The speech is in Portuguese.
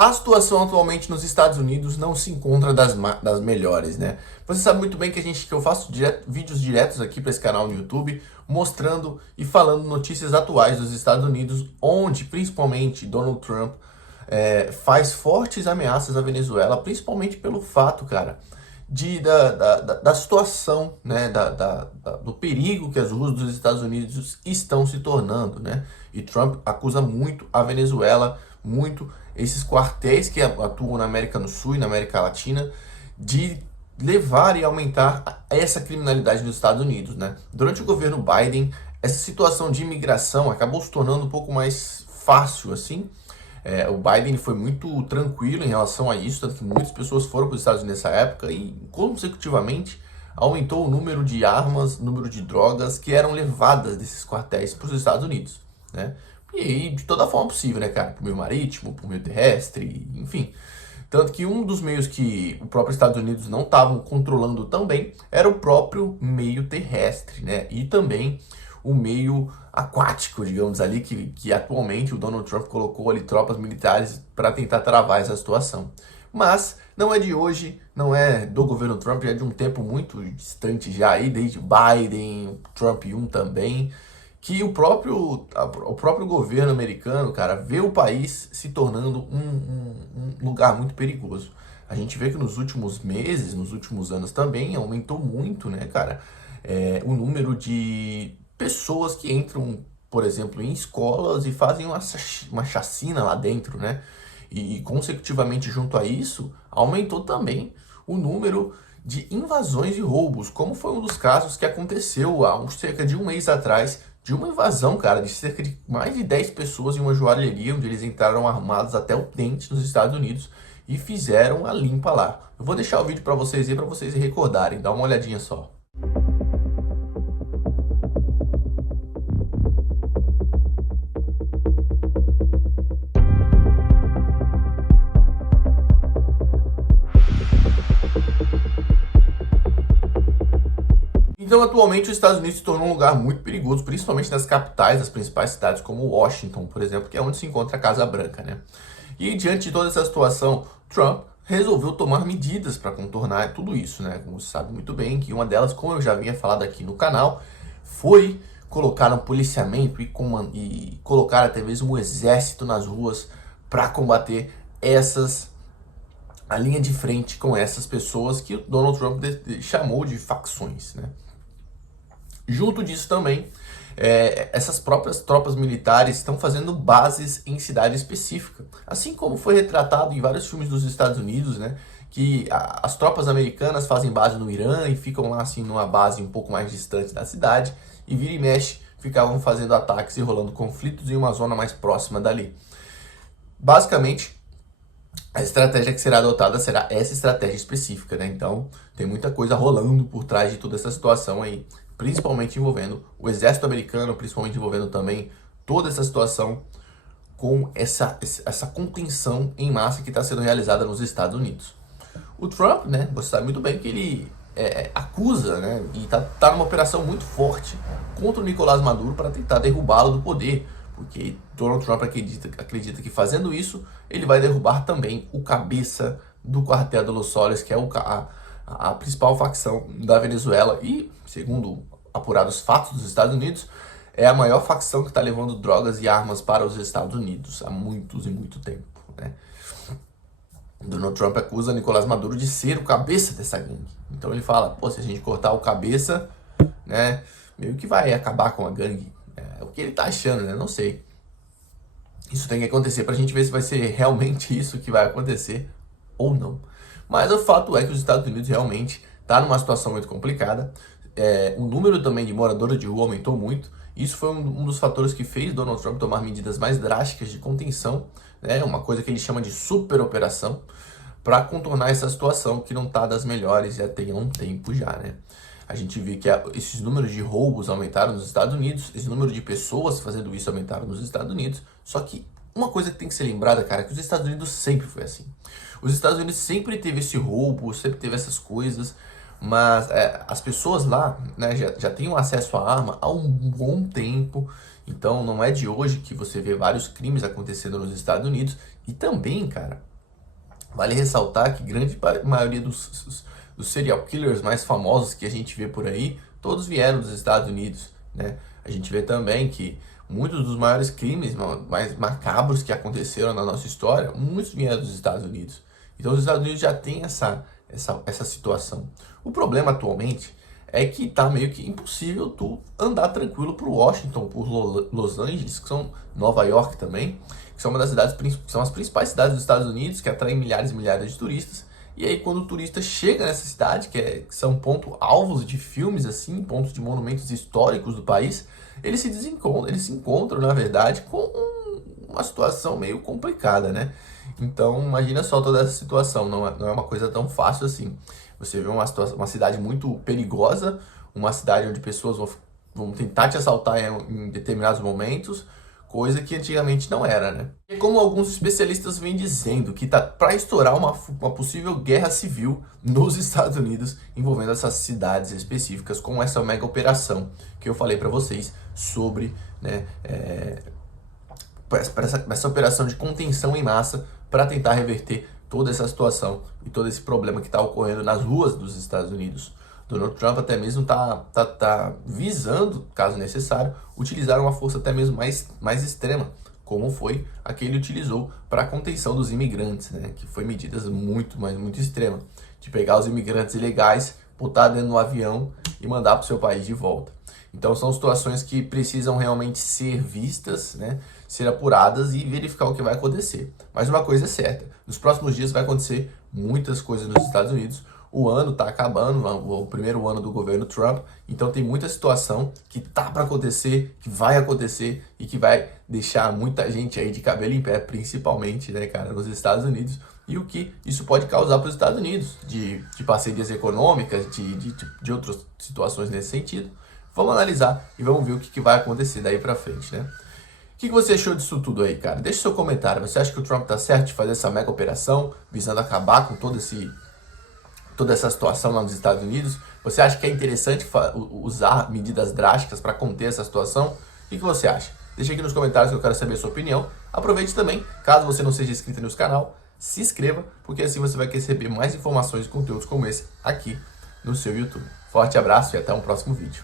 A situação atualmente nos Estados Unidos não se encontra das melhores, né? Você sabe muito bem que eu faço vídeos diretos aqui para esse canal no YouTube, mostrando e falando notícias atuais dos Estados Unidos, onde principalmente Donald Trump faz fortes ameaças à Venezuela, principalmente pelo fato, cara, da situação, né, do perigo que as ruas dos Estados Unidos estão se tornando, né? E Trump acusa muito a Venezuela, muito esses quartéis que atuam na América do Sul e na América Latina, de levar e aumentar essa criminalidade nos Estados Unidos, né? Durante o governo Biden, essa situação de imigração acabou se tornando um pouco mais fácil, assim. O Biden foi muito tranquilo em relação a isso, tanto que muitas pessoas foram para os Estados Unidos nessa época e, consecutivamente, aumentou o número de armas, o número de drogas que eram levadas desses quartéis para os Estados Unidos, né? E aí, de toda forma possível, né, cara? Por meio marítimo, por meio terrestre, enfim. Tanto que um dos meios que o próprio Estados Unidos não estavam controlando tão bem era o próprio meio terrestre, né? E também o meio aquático, digamos ali, que atualmente o Donald Trump colocou ali tropas militares para tentar travar essa situação. Mas não é de hoje, não é do governo Trump, é de um tempo muito distante já aí, desde Biden, Trump 1 também, que o próprio governo americano, cara, vê o país se tornando um lugar muito perigoso. A gente vê que nos últimos meses, nos últimos anos também, aumentou muito, né, cara, o número de pessoas que entram, por exemplo, em escolas e fazem uma chacina lá dentro, né? E consecutivamente junto a isso, aumentou também o número de invasões e roubos, como foi um dos casos que aconteceu há cerca de um mês atrás, de uma invasão, cara, de cerca de mais de 10 pessoas em uma joalheria, onde eles entraram armados até o dente nos Estados Unidos e fizeram a limpa lá. Eu vou deixar o vídeo para vocês aí, para vocês recordarem, dá uma olhadinha só. Então, atualmente, os Estados Unidos se tornou um lugar muito perigoso, principalmente nas capitais, das principais cidades, como Washington, por exemplo, que é onde se encontra a Casa Branca, né? E diante de toda essa situação, Trump resolveu tomar medidas para contornar tudo isso, né? Como você sabe muito bem, que uma delas, como eu já havia falado aqui no canal, foi colocar um policiamento e colocar até mesmo um exército nas ruas para combater a linha de frente com essas pessoas que o Donald Trump chamou de facções, né? Junto disso também, essas próprias tropas militares estão fazendo bases em cidade específica. Assim como foi retratado em vários filmes dos Estados Unidos, né? Que as tropas americanas fazem base no Irã e ficam lá assim numa base um pouco mais distante da cidade. E vira e mexe, ficavam fazendo ataques e rolando conflitos em uma zona mais próxima dali. Basicamente, a estratégia que será adotada será essa estratégia específica, né? Então, tem muita coisa rolando por trás de toda essa situação aí, principalmente envolvendo o exército americano, principalmente envolvendo também toda essa situação com essa contenção em massa que está sendo realizada nos Estados Unidos. O Trump, né, você sabe muito bem que ele acusa, né, e tá numa operação muito forte contra o Nicolás Maduro para tentar derrubá-lo do poder, porque Donald Trump acredita que fazendo isso, ele vai derrubar também o cabeça do Cartel de los Soles, que é a principal facção da Venezuela e, segundo apurados fatos dos Estados Unidos, é a maior facção que está levando drogas e armas para os Estados Unidos há muitos e muito tempo, né? Donald Trump acusa Nicolás Maduro de ser o cabeça dessa gangue. Então ele fala, pô, se a gente cortar o cabeça, né, meio que vai acabar com a gangue. É o que ele tá achando, né? Não sei. Isso tem que acontecer pra gente ver se vai ser realmente isso que vai acontecer ou não. Mas o fato é que os Estados Unidos realmente tá numa situação muito complicada. O número também de moradores de rua aumentou muito. Isso foi um dos fatores que fez Donald Trump tomar medidas mais drásticas de contenção, né? Uma coisa que ele chama de super operação, para contornar essa situação que não está das melhores já tem um tempo já, né? A gente vê que esses números de roubos aumentaram nos Estados Unidos, esse número de pessoas fazendo isso aumentaram nos Estados Unidos, só que uma coisa que tem que ser lembrada, cara, é que os Estados Unidos sempre foi assim. Os Estados Unidos sempre teve esse roubo, sempre teve essas coisas, mas as pessoas lá, né, já têm acesso à arma há um bom tempo, então não é de hoje que você vê vários crimes acontecendo nos Estados Unidos. E também, cara, Vale ressaltar que grande maioria dos serial killers mais famosos que a gente vê por aí, todos vieram dos Estados Unidos, né? A gente vê também que muitos dos maiores crimes mais macabros que aconteceram na nossa história, muitos vieram dos Estados Unidos. Então os Estados Unidos já têm essa situação. O problema atualmente é que tá meio que impossível tu andar tranquilo por Washington, por Los Angeles, que são Nova York também, que são uma das cidades, são as principais cidades dos Estados Unidos, que atraem milhares e milhares de turistas. E aí quando o turista chega nessa cidade, que são alvos de filmes assim, pontos de monumentos históricos do país, eles se encontram, na verdade, com uma situação meio complicada, né? Então, imagina só toda essa situação, não é uma coisa tão fácil assim. Você vê uma cidade muito perigosa, uma cidade onde pessoas vão tentar te assaltar em determinados momentos, coisa que antigamente não era, né? E como alguns especialistas vêm dizendo, que tá para estourar uma possível guerra civil nos Estados Unidos envolvendo essas cidades específicas, com essa mega operação que eu falei para vocês sobre, né, essa operação de contenção em massa para tentar reverter toda essa situação e todo esse problema que está ocorrendo nas ruas dos Estados Unidos. Donald Trump até mesmo tá visando, caso necessário, utilizar uma força até mesmo mais extrema, como foi a que ele utilizou para a contenção dos imigrantes, né? Que foi medidas muito extremas, de pegar os imigrantes ilegais, botar dentro do avião e mandar para o seu país de volta. Então são situações que precisam realmente ser vistas, né, ser apuradas e verificar o que vai acontecer. Mas uma coisa é certa, nos próximos dias vai acontecer muitas coisas nos Estados Unidos. O ano está acabando, o primeiro ano do governo Trump, então tem muita situação que tá para acontecer, que vai acontecer e que vai deixar muita gente aí de cabelo em pé, principalmente, né, cara, nos Estados Unidos. E o que isso pode causar para os Estados Unidos, de parcerias econômicas, de outras situações nesse sentido. Vamos analisar e vamos ver o que vai acontecer daí pra frente, né? O que você achou disso tudo aí, cara? Deixa seu comentário. Você acha que o Trump tá certo de fazer essa mega operação, visando acabar com toda essa situação lá nos Estados Unidos? Você acha que é interessante usar medidas drásticas para conter essa situação? O que você acha? Deixa aqui nos comentários que eu quero saber a sua opinião. Aproveite também, caso você não seja inscrito no canal, se inscreva, porque assim você vai receber mais informações e conteúdos como esse aqui no seu YouTube. Forte abraço e até um próximo vídeo.